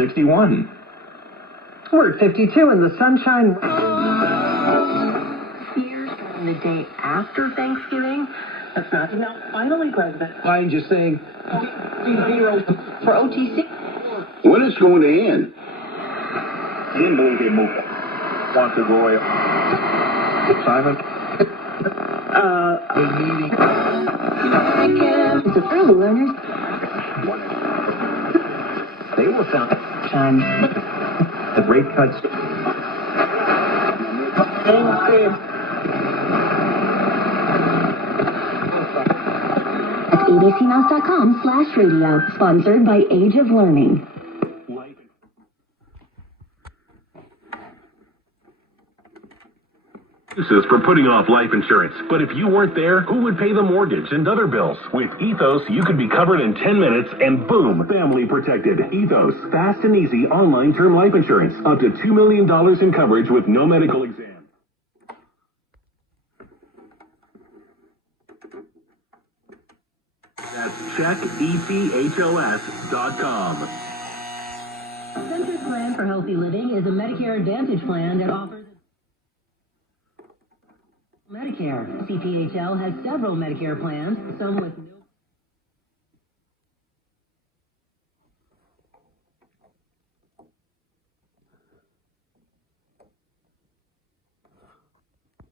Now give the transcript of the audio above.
61. We're at 52 in the sunshine. Years starting the day after Thanksgiving. That's not. Now, finally, President. I'm just saying. Zero for OTC. When is going to end? Want to go Simon? It's a early learners. They were found Time. the rate cuts. At abcmouse.com/radio. Sponsored by Age of Learning. Excuses for putting off life insurance. But if you weren't there, who would pay the mortgage and other bills? With Ethos, you could be covered in 10 minutes and boom, family protected. Ethos, fast and easy online term life insurance. Up to $2 million in coverage with no medical exam. That's checkethos.com. Center's Plan for Healthy Living is a Medicare Advantage plan that offers Medicare. CPHL has several Medicare plans, some with no